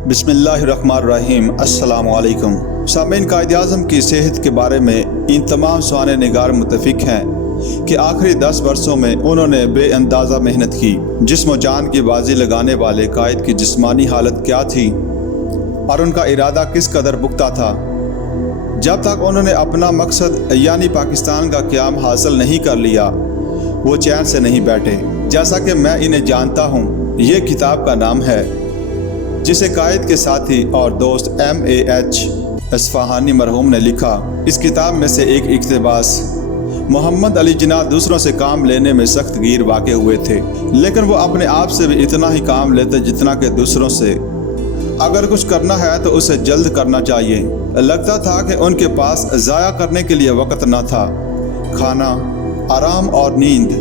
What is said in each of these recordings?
بسم اللہ الرحمن الرحیم۔ السلام علیکم سامعین، قائد اعظم کی صحت کے بارے میں ان تمام سوانح نگار متفق ہیں کہ آخری 10 برسوں میں انہوں نے بے اندازہ محنت کی۔ جسم و جان کی بازی لگانے والے قائد کی جسمانی حالت کیا تھی اور ان کا ارادہ کس قدر پختہ تھا۔ جب تک انہوں نے اپنا مقصد یعنی پاکستان کا قیام حاصل نہیں کر لیا، وہ چین سے نہیں بیٹھے۔ جیسا کہ میں انہیں جانتا ہوں، یہ کتاب کا نام ہے جسے قائد کے ساتھی اور دوست M.A.H. اصفہانی مرحوم نے لکھا۔ اس کتاب میں سے ایک اقتباس: محمد علی جناح دوسروں سے کام لینے میں سخت گیر واقع ہوئے تھے، لیکن وہ اپنے آپ سے بھی اتنا ہی کام لیتے جتنا کہ دوسروں سے۔ اگر کچھ کرنا ہے تو اسے جلد کرنا چاہیے۔ لگتا تھا کہ ان کے پاس ضائع کرنے کے لیے وقت نہ تھا۔ کھانا، آرام اور نیند،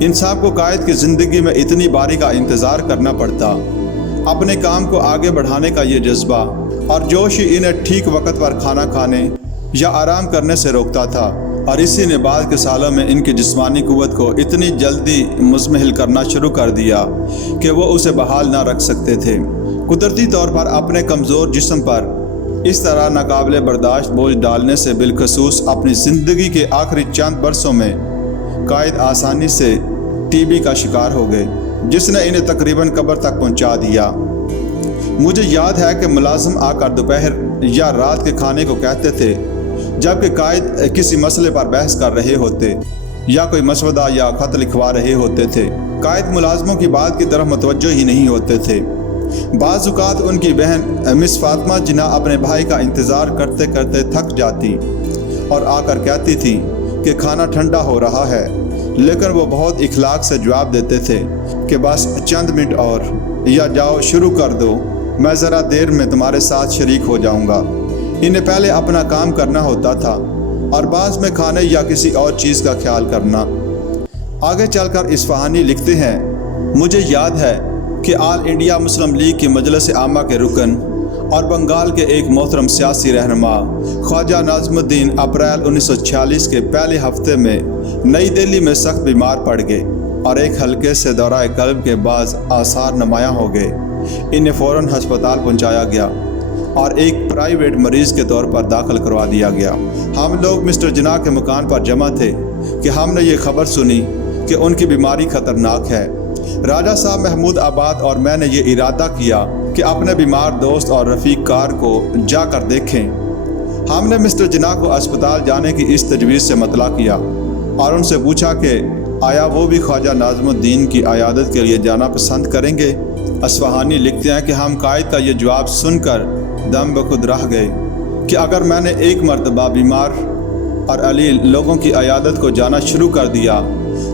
ان سب کو قائد کی زندگی میں اتنی باری کا انتظار کرنا پڑتا۔ اپنے کام کو آگے بڑھانے کا یہ جذبہ اور جوش ہی انہیں ٹھیک وقت پر کھانا کھانے یا آرام کرنے سے روکتا تھا، اور اسی نے بعد کے سالوں میں ان کی جسمانی قوت کو اتنی جلدی مزمحل کرنا شروع کر دیا کہ وہ اسے بحال نہ رکھ سکتے تھے۔ قدرتی طور پر اپنے کمزور جسم پر اس طرح ناقابل برداشت بوجھ ڈالنے سے، بالخصوص اپنی زندگی کے آخری چند برسوں میں، قائد آسانی سے TB کا شکار ہو گئے، جس نے انہیں تقریباً قبر تک پہنچا دیا۔ مجھے یاد ہے کہ ملازم آ کر دوپہر یا رات کے کھانے کو کہتے تھے، جبکہ قائد کسی مسئلے پر بحث کر رہے ہوتے یا کوئی مسودہ یا خط لکھوا رہے ہوتے تھے۔ قائد ملازموں کی بات کی طرف متوجہ ہی نہیں ہوتے تھے۔ بعض اوقات ان کی بہن مس فاطمہ جناح اپنے بھائی کا انتظار کرتے کرتے تھک جاتی اور آ کر کہتی تھی کہ کھانا ٹھنڈا ہو رہا ہے، لیکن وہ بہت اخلاق سے جواب دیتے تھے کہ بس چند منٹ اور، یا جاؤ شروع کر دو، میں ذرا دیر میں تمہارے ساتھ شریک ہو جاؤں گا۔ انہیں پہلے اپنا کام کرنا ہوتا تھا اور بعد میں کھانے یا کسی اور چیز کا خیال کرنا۔ آگے چل کر اصفہانی لکھتے ہیں، مجھے یاد ہے کہ آل انڈیا مسلم لیگ کی مجلس عامہ کے رکن اور بنگال کے ایک محترم سیاسی رہنما خواجہ ناظم الدین اپریل 1946 کے پہلے ہفتے میں نئی دہلی میں سخت بیمار پڑ گئے اور ایک ہلکے سے دورہ قلب کے بعض آثار نمایاں ہو گئے۔ انہیں فوراً ہسپتال پہنچایا گیا اور ایک پرائیویٹ مریض کے طور پر داخل کروا دیا گیا۔ ہم لوگ مسٹر جناح کے مکان پر جمع تھے کہ ہم نے یہ خبر سنی کہ ان کی بیماری خطرناک ہے۔ راجہ صاحب محمود آباد اور میں نے یہ ارادہ کیا کہ اپنے بیمار دوست اور رفیق کار کو جا کر دیکھیں۔ ہم نے مسٹر جناح کو اسپتال جانے کی اس تجویز سے مطلع کیا اور ان سے پوچھا کہ آیا وہ بھی خواجہ ناظم الدین کی عیادت کے لیے جانا پسند کریں گے۔ اصفہانی لکھتے ہیں کہ ہم قائد کا یہ جواب سن کر دم بخود رہ گئے کہ اگر میں نے ایک مرتبہ بیمار اور علیل لوگوں کی عیادت کو جانا شروع کر دیا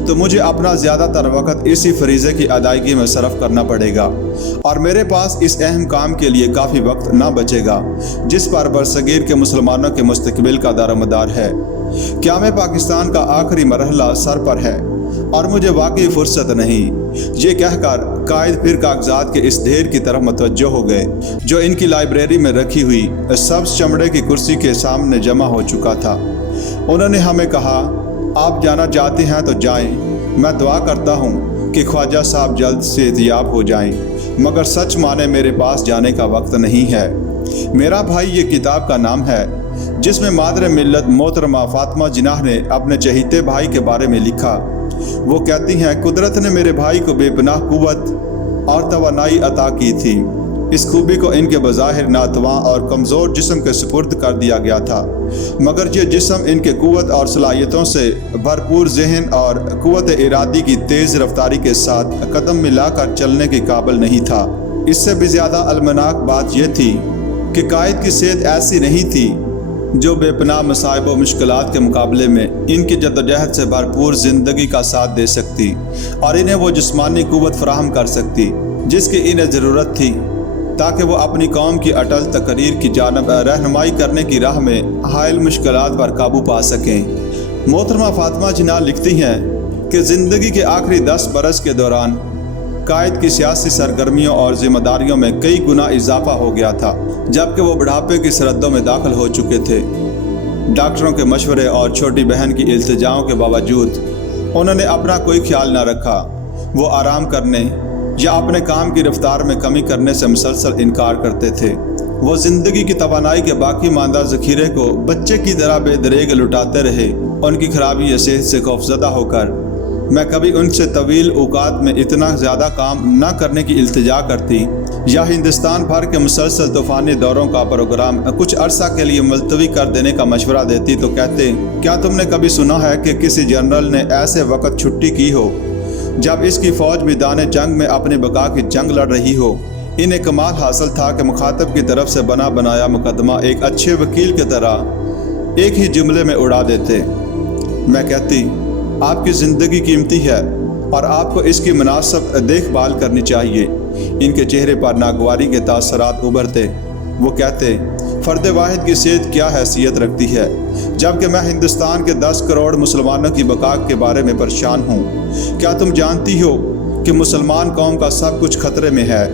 تو مجھے اپنا زیادہ تر وقت اسی فریضے کی ادائیگی میں صرف کرنا پڑے گا، اور میرے پاس اس اہم کام کے لیے کافی وقت نہ بچے گا جس پر برصغیر کے مسلمانوں کے مستقبل کا دار و مدار ہے۔ قیام پاکستان کا آخری مرحلہ سر پر ہے اور مجھے واقعی فرصت نہیں۔ یہ کہہ کر قائد پھر کاغذات کے اس ڈھیر کی طرف متوجہ ہو گئے جو ان کی لائبریری میں رکھی ہوئی سبز چمڑے کی کرسی کے سامنے جمع ہو چکا تھا۔ انہوں نے ہمیں کہا، آپ جانا چاہتے ہیں تو جائیں، میں دعا کرتا ہوں کہ خواجہ صاحب جلد صحتیاب ہو جائیں، مگر سچ مانے میرے پاس جانے کا وقت نہیں ہے۔ میرا بھائی یہ کتاب کا نام ہے جس میں مادر ملت محترمہ فاطمہ جناح نے اپنے چہیتے بھائی کے بارے میں لکھا۔ وہ کہتی ہیں، قدرت نے میرے بھائی کو بے پناہ قوت اور توانائی عطا کی تھی۔ اس خوبی کو ان کے بظاہر ناتواں اور کمزور جسم کے سپرد کر دیا گیا تھا، مگر یہ جسم ان کے قوت اور صلاحیتوں سے بھرپور ذہن اور قوت ارادی کی تیز رفتاری کے ساتھ قدم ملا کر چلنے کے قابل نہیں تھا۔ اس سے بھی زیادہ المناک بات یہ تھی کہ قائد کی صحت ایسی نہیں تھی جو بے پناہ مصائب و مشکلات کے مقابلے میں ان کی جدوجہد سے بھرپور زندگی کا ساتھ دے سکتی اور انہیں وہ جسمانی قوت فراہم کر سکتی جس کی انہیں ضرورت تھی تاکہ وہ اپنی قوم کی اٹل تقریر کی جانب رہنمائی کرنے کی راہ میں حائل مشکلات پر قابو پا سکیں۔ محترمہ فاطمہ جناح لکھتی ہیں کہ زندگی کے آخری 10 برس کے دوران قائد کی سیاسی سرگرمیوں اور ذمہ داریوں میں کئی گنا اضافہ ہو گیا تھا، جبکہ وہ بڑھاپے کی سرحدوں میں داخل ہو چکے تھے۔ ڈاکٹروں کے مشورے اور چھوٹی بہن کی التجاؤں کے باوجود انہوں نے اپنا کوئی خیال نہ رکھا۔ وہ آرام کرنے یا اپنے کام کی رفتار میں کمی کرنے سے مسلسل انکار کرتے تھے۔ وہ زندگی کی توانائی کے باقی ماندہ ذخیرے کو بچے کی طرح بے دریغ لٹاتے رہے۔ ان کی خرابی یا صحت سے خوفزدہ ہو کر میں کبھی ان سے طویل اوقات میں اتنا زیادہ کام نہ کرنے کی التجا کرتی یا ہندوستان بھر کے مسلسل طوفانی دوروں کا پروگرام کچھ عرصہ کے لیے ملتوی کر دینے کا مشورہ دیتی تو کہتے، کیا تم نے کبھی سنا ہے کہ کسی جنرل نے ایسے وقت چھٹی کی ہو جب اس کی فوج میدان جنگ میں اپنی بقا کی جنگ لڑ رہی ہو؟ انہیں کمال حاصل تھا کہ مخاطب کی طرف سے بنا بنایا مقدمہ ایک اچھے وکیل کی طرح ایک ہی جملے میں اڑا دیتے۔ میں کہتی، آپ کی زندگی قیمتی ہے اور آپ کو اس کی مناسب دیکھ بھال کرنی چاہیے۔ ان کے چہرے پر ناگواری کے تاثرات ابھرتے۔ وہ کہتے، فرد واحد کی صحت کیا حیثیت رکھتی ہے جبکہ میں ہندوستان کے 10 کروڑ مسلمانوں کی بقا کے بارے میں پریشان ہوں۔ کیا تم جانتی ہو کہ مسلمان قوم کا سب کچھ خطرے میں ہے؟